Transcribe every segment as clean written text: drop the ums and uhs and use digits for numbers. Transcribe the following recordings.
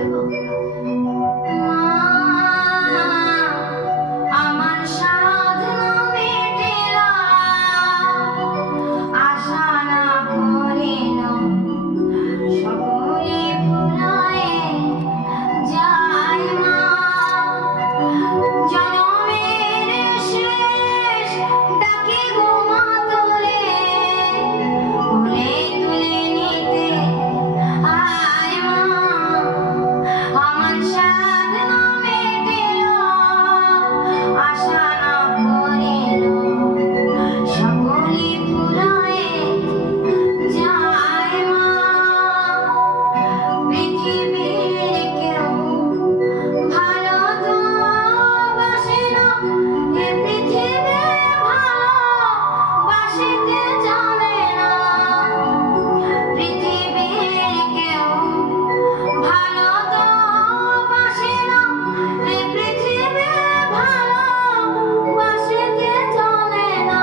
গাইবো? আমার সাধনা মিটিলা, আশা না করিল, সকলে ফুরায়ে যায় মা। জনমের শেষ ডাকি গো মা তোরে, কোলে তুলে নিতে আয় মা। আমার সাধনা মিটিল, আশা না করিল, সকলে ফুরায়ে যায় মা। পৃথিবীর কেউ ভালো তো বাসে না, এ পৃথিবী ভালোবাসিতে জানে না। পৃথিবীর কেউ ভালো তো বাসে না, এ পৃথিবী ভালোবাসিতে জানে না।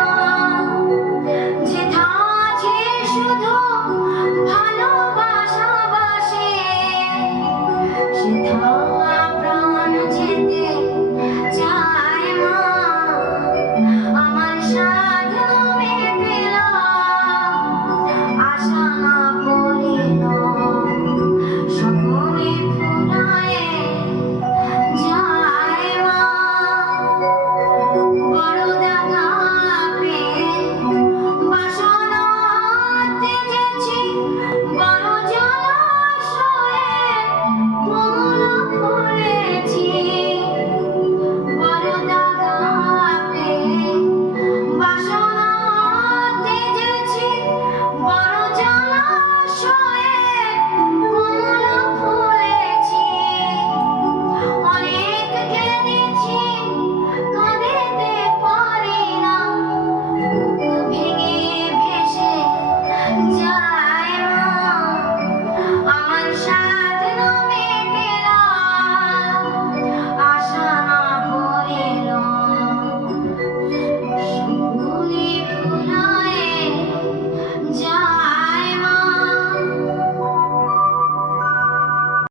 যেথা আছে শুধু ভালোবাসা বাসে, সেথা